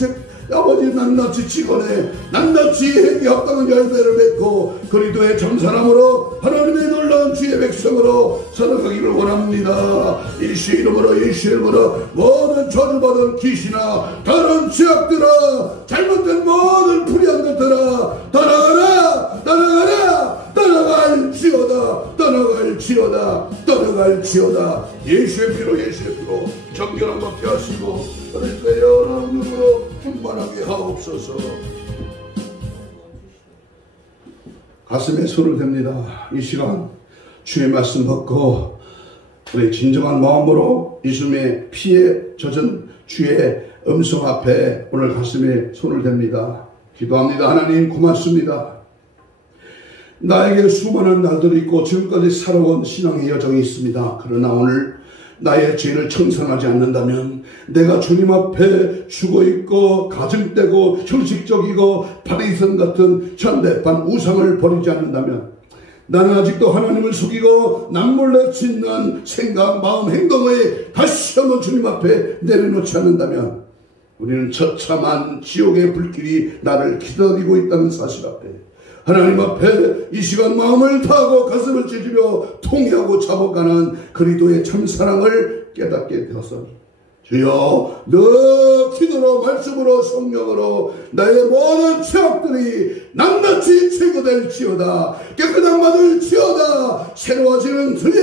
아버지 낱낱이 치거내 낱낱이 회개 합당한 열매를 맺고 그리스도의 참사람으로 하나님의 놀라운 주의 백성으로 살아가기를 원합니다. 예수의 이름으로, 예수의 이름으로 모든 저주받은 귀신아, 다른 죄악들아, 잘못된 모든 불의한 것들아 떠나가라, 떠나가라, 떠나갈지어다, 떠나갈지어다, 떠나갈지어다. 예수의 피로, 예수의 피로 정결한 것 하시고 그리스도의 여러 눈으로 충만하게 하옵소서. 가슴에 손을 댑니다. 이 시간 주의 말씀 받고 우리 진정한 마음으로 예수님의 피에 젖은 주의 음성 앞에 오늘 가슴에 손을 댑니다. 기도합니다. 하나님 고맙습니다. 나에게 수많은 날들이 있고 지금까지 살아온 신앙의 여정이 있습니다. 그러나 오늘 나의 죄를 청산하지 않는다면, 내가 주님 앞에 죽어있고 가증되고 형식적이고 바리새인 같은 현대판 우상을 버리지 않는다면, 나는 아직도 하나님을 속이고 남몰래 짓는 생각, 마음, 행동을 다시 한번 주님 앞에 내려놓지 않는다면 우리는 처참한 지옥의 불길이 나를 기다리고 있다는 사실 앞에 하나님 앞에 이 시간 마음을 다하고 가슴을 찢으며 통회하고 잡아가는 그리스도의 참사랑을 깨닫게 되었습니다. 주여, 너 기도로, 말씀으로, 성령으로 나의 모든 죄악들이 낱낱이 제거될지어다, 깨끗한 받을지어다, 새로워지는 주의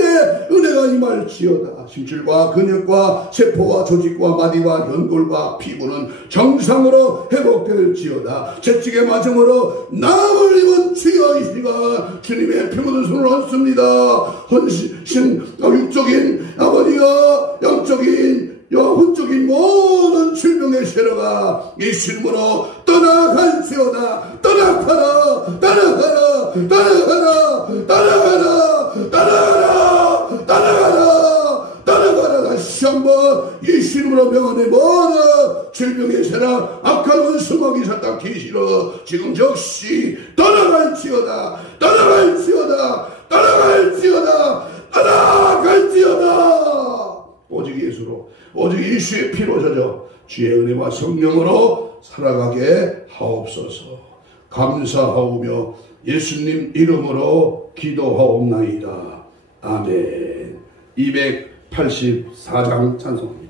은혜가 임할지어다. 심줄과 근육과 세포와 조직과 마디와 연골과 피부는 정상으로 회복될지어다. 채찍에 맞음으로 나음을 입은 주여, 이 시간 주님의 피 묻은 손을 얹습니다. 헌신, 육적인 아버지여, 영적인 혼적인 모든 질병의 세력아 예수 이름으로 떠나갈지어다. 떠나가라, 떠나가라, 떠나가라, 떠나가라, 떠나가라, 떠나가라, 떠나가라. 다시 한번 예수 이름으로 명하네. 모든 질병의 세력, 악한 원수마귀 사탄 귀신으로 지금 즉시 떠나갈지어다. 떠나갈지어다. 떠나갈지어다. 떠나갈지어다. 오직 예수로, 오직 예수의 피로 젖어 주의 은혜와 성령으로 살아가게 하옵소서. 감사하오며 예수님 이름으로 기도하옵나이다. 아멘. 284장 찬송입니다.